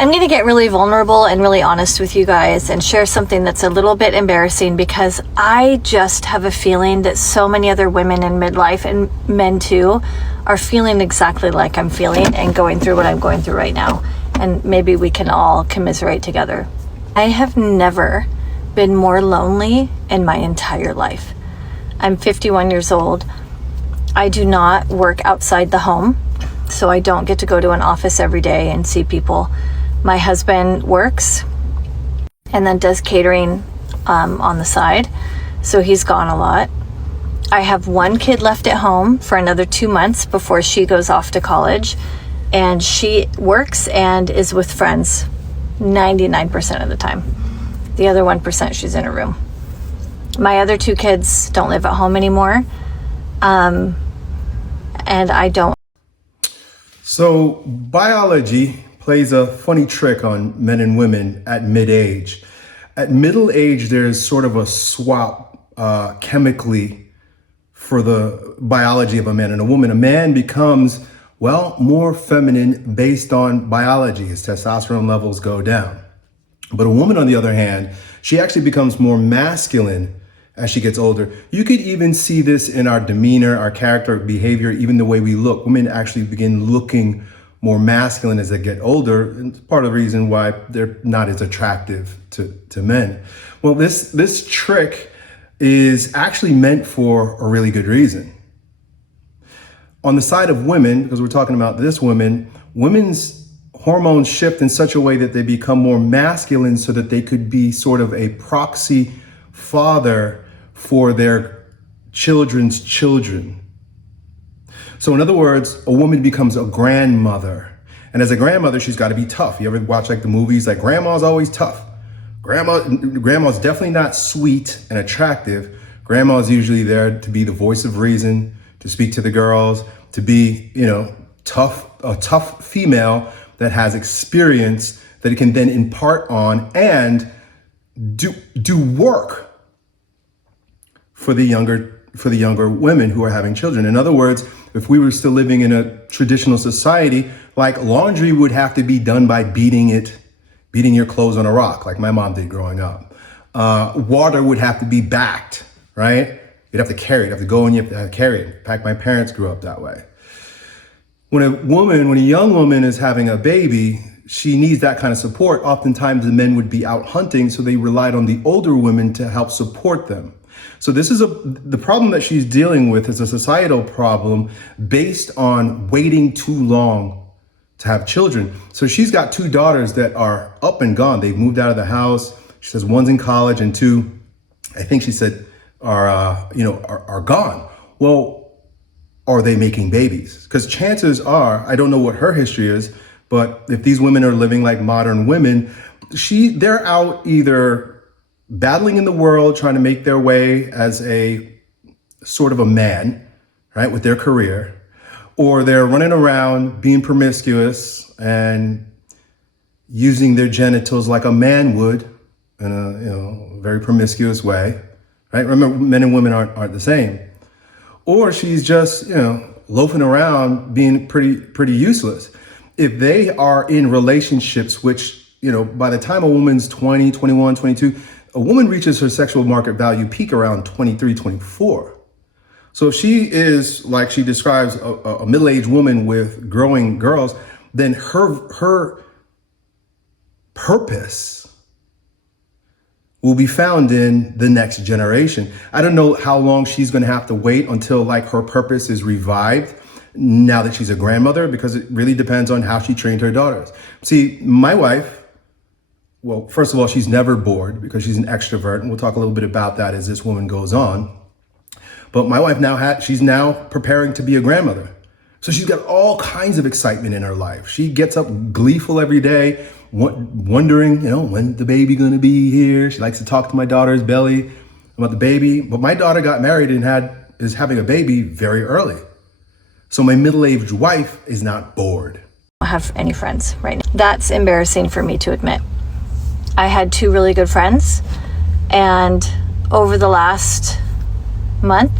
I'm going to get really vulnerable and really honest with you guys and share something that's a little bit embarrassing, because I just have a feeling that so many other women in midlife, and men too, are feeling exactly like I'm feeling and going through what I'm going through right now. And maybe we can all commiserate together. I have never been more lonely in my entire life. I'm 51 years old. I do not work outside the home, so I don't get to go to an office every day and see people. My husband works and then does catering on the side, so he's gone a lot. I have one kid left at home for another 2 months before she goes off to college, and she works and is with friends 99% of the time. The other 1%, she's in her room. My other 2 kids don't live at home anymore, and I don't. So biology plays a funny trick on men and women at mid-age. At middle age, there's sort of a swap chemically for the biology of a man and a woman. A man becomes, well, more feminine based on biology. His testosterone levels go down. But a woman, on the other hand, she actually becomes more masculine as she gets older. You could even see this in our demeanor, our character, behavior, even the way we look. Women actually begin looking more masculine as they get older, and it's part of the reason why they're not as attractive to men. Well, this trick is actually meant for a really good reason. On the side of women, because we're talking about this women, women's hormones shift in such a way that they become more masculine so that they could be sort of a proxy father for their children's children. So in other words, a woman becomes a grandmother. And as a grandmother, she's got to be tough. You ever watch like the movies, like grandma's always tough. Grandma's definitely not sweet and attractive. Grandma's usually there to be the voice of reason, to speak to the girls, to be, tough, a tough female that has experience that it can then impart on and do work for the younger women who are having children. In other words, if we were still living in a traditional society, like laundry would have to be done by beating your clothes on a rock, like my mom did growing up. Water would have to be backed, right? You'd have to carry it, you have to go and you have to carry it. In fact, my parents grew up that way. When a young woman is having a baby, she needs that kind of support. Oftentimes the men would be out hunting, so they relied on the older women to help support them. So this is the problem that she's dealing with is a societal problem based on waiting too long to have children. So she's got 2 daughters that are up and gone. They've moved out of the house. She says one's in college and 2, I think she said, are gone. Well, are they making babies? Because chances are, I don't know what her history is, but if these women are living like modern women, they're out either battling in the world, trying to make their way as a sort of a man, right, with their career, or they're running around being promiscuous and using their genitals like a man would in a very promiscuous way, right? Remember, men and women aren't the same. Or she's just, loafing around being pretty useless. If they are in relationships, which, by the time a woman's 20, 21, 22, a woman reaches her sexual market value peak around 23, 24. So if she is, like she describes, a middle-aged woman with growing girls, then her purpose will be found in the next generation. I don't know how long she's going to have to wait until like her purpose is revived now that she's a grandmother, because it really depends on how she trained her daughters. See, my wife, well, first of all, she's never bored because she's an extrovert, and we'll talk a little bit about that as this woman goes on. But my wife she's now preparing to be a grandmother. So she's got all kinds of excitement in her life. She gets up gleeful every day, wondering, when the baby gonna be here. She likes to talk to my daughter's belly about the baby. But my daughter got married and is having a baby very early. So my middle-aged wife is not bored. I don't have any friends right now. That's embarrassing for me to admit. I had 2 really good friends, and over the last month,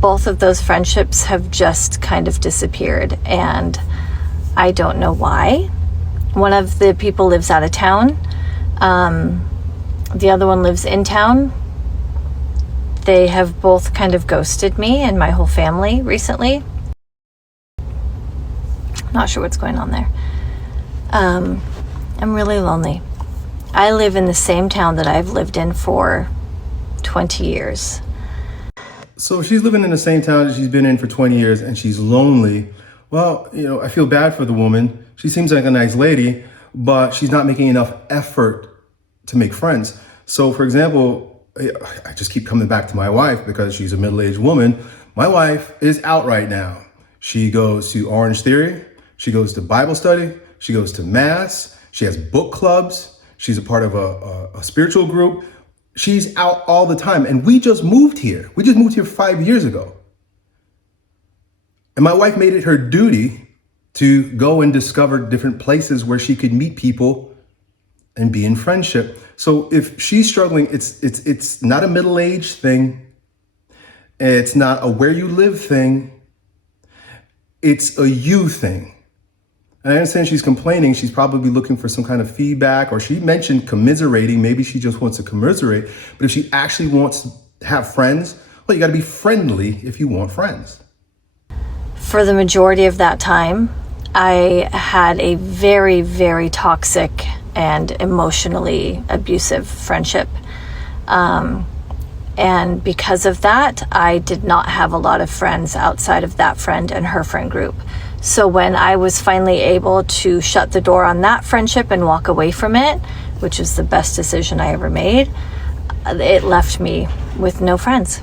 both of those friendships have just kind of disappeared, and I don't know why. One of the people lives out of town. The other one lives in town. They have both kind of ghosted me and my whole family recently. Not sure what's going on there. I'm really lonely. I live in the same town that I've lived in for 20 years. So she's living in the same town that she's been in for 20 years and she's lonely. Well, I feel bad for the woman. She seems like a nice lady, but she's not making enough effort to make friends. So for example, I just keep coming back to my wife because she's a middle-aged woman. My wife is out right now. She goes to Orange Theory. She goes to Bible study. She goes to mass. She has book clubs. She's a part of a spiritual group. She's out all the time. And we just moved here. We just moved here 5 years ago. And my wife made it her duty to go and discover different places where she could meet people and be in friendship. So if she's struggling, it's not a middle-aged thing. It's not a where you live thing. It's a you thing. And I understand she's complaining. She's probably looking for some kind of feedback, or she mentioned commiserating. Maybe she just wants to commiserate. But if she actually wants to have friends, well, you got to be friendly if you want friends. For the majority of that time, I had a very, very toxic and emotionally abusive friendship. And because of that, I did not have a lot of friends outside of that friend and her friend group. So when I was finally able to shut the door on that friendship and walk away from it, which is the best decision I ever made, it left me with no friends.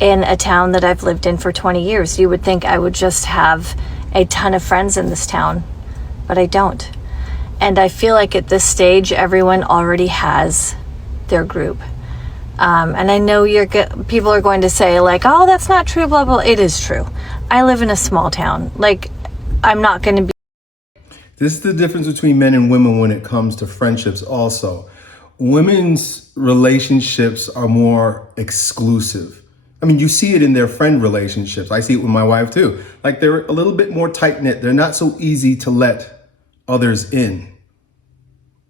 In a town that I've lived in for 20 years, you would think I would just have a ton of friends in this town, but I don't. And I feel like at this stage, everyone already has their group. And I know people are going to say like, oh, that's not true, blah, blah. It is true. I live in a small town. Like, I'm not going to be. This is the difference between men and women when it comes to friendships also. Women's relationships are more exclusive. I mean, you see it in their friend relationships. I see it with my wife too. Like, they're a little bit more tight-knit. They're not so easy to let others in.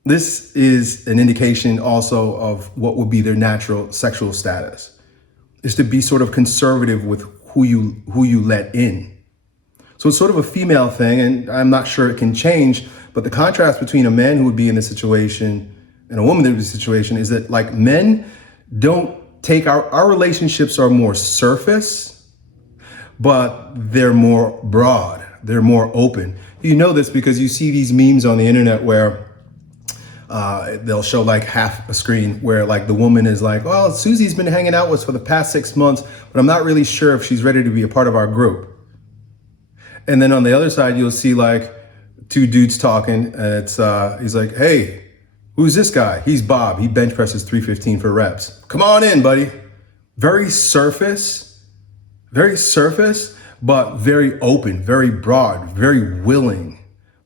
This is an indication also of what would be their natural sexual status, is to be sort of conservative with who you let in. So it's sort of a female thing, and I'm not sure it can change, but the contrast between a man who would be in this situation and a woman in this situation is that, like, men don't take our relationships are more surface, but they're more broad, they're more open. You know this because you see these memes on the internet where they'll show like half a screen where like the woman is like, well, Susie's been hanging out with us for the past 6 months, but I'm not really sure if she's ready to be a part of our group. And then on the other side, you'll see like two dudes talking, and he's like, hey, who's this guy? He's Bob. He bench presses 315 for reps. Come on in, buddy. Very surface, but very open, very broad, very willing.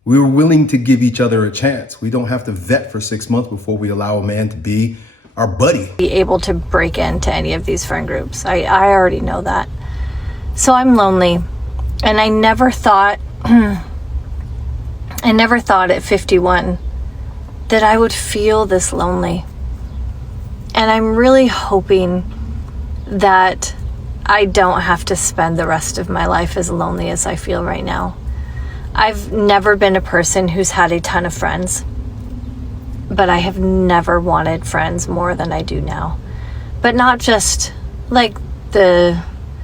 We were willing to give each other a chance. We don't have to vet for 6 months before we allow a man to be our buddy. Be able to break into any of these friend groups. I already know that. So I'm lonely. And I never thought at 51 that I would feel this lonely. And I'm really hoping that I don't have to spend the rest of my life as lonely as I feel right now. I've never been a person who's had a ton of friends, but I have never wanted friends more than I do now. But not just like the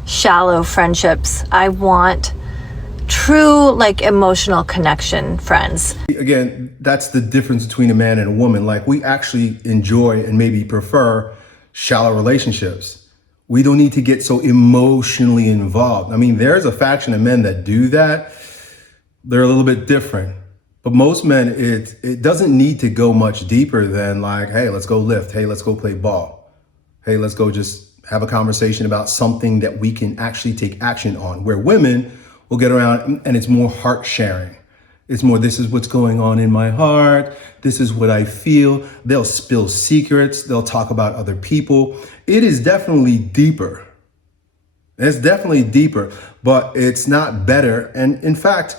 shallow friendships. I want true, like, emotional connection friends. Again, that's the difference between a man and a woman. Like, we actually enjoy and maybe prefer shallow relationships. We don't need to get so emotionally involved. I mean, there's a faction of men that do that. They're a little bit different. But most men, it doesn't need to go much deeper than like, hey, let's go lift. Hey, let's go play ball. Hey, let's go just have a conversation about something that we can actually take action on. Where women will get around and it's more heart sharing. It's more, this is what's going on in my heart. This is what I feel. They'll spill secrets. They'll talk about other people. It is definitely deeper. It's definitely deeper, but it's not better. And in fact,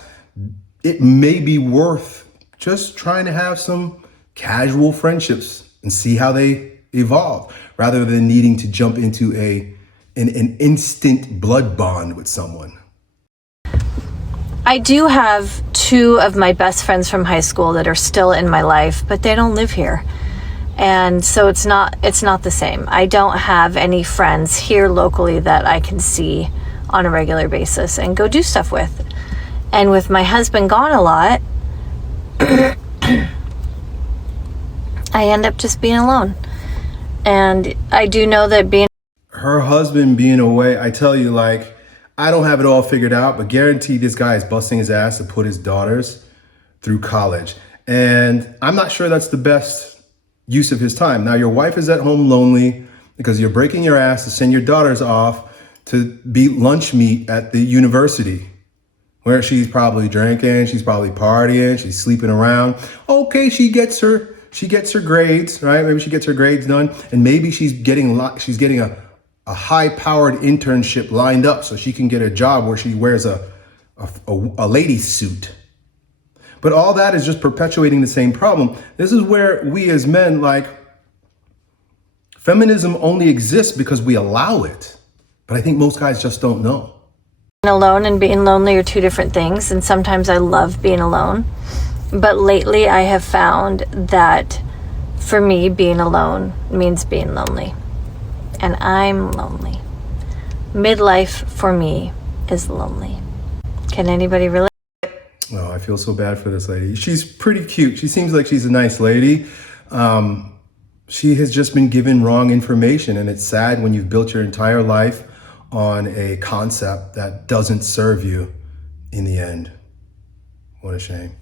it may be worth just trying to have some casual friendships and see how they evolve rather than needing to jump into an instant blood bond with someone. I do have two of my best friends from high school that are still in my life, but they don't live here. And so it's not the same. I don't have any friends here locally that I can see on a regular basis and go do stuff with. And with my husband gone a lot, I end up just being alone. And I do know that her husband being away, I tell you, like, I don't have it all figured out, but guarantee this guy is busting his ass to put his daughters through college. And I'm not sure that's the best use of his time. Now, your wife is at home lonely because you're breaking your ass to send your daughters off to be lunch meat at the university, where she's probably drinking, she's probably partying, she's sleeping around. Okay, she gets her grades, right? Maybe she gets her grades done, and maybe she's getting a high-powered internship lined up so she can get a job where she wears a lady's suit. But all that is just perpetuating the same problem. This is where we as men, like, feminism only exists because we allow it. But I think most guys just don't know. being alone and being lonely are two different things, and sometimes I love being alone. But lately I have found that for me, being alone means being lonely. And I'm lonely. Midlife for me is lonely. Can anybody relate? Oh, I feel so bad for this lady. She's pretty cute. She seems like she's a nice lady. She has just been given wrong information, and it's sad when you've built your entire life on a concept that doesn't serve you in the end. What a shame.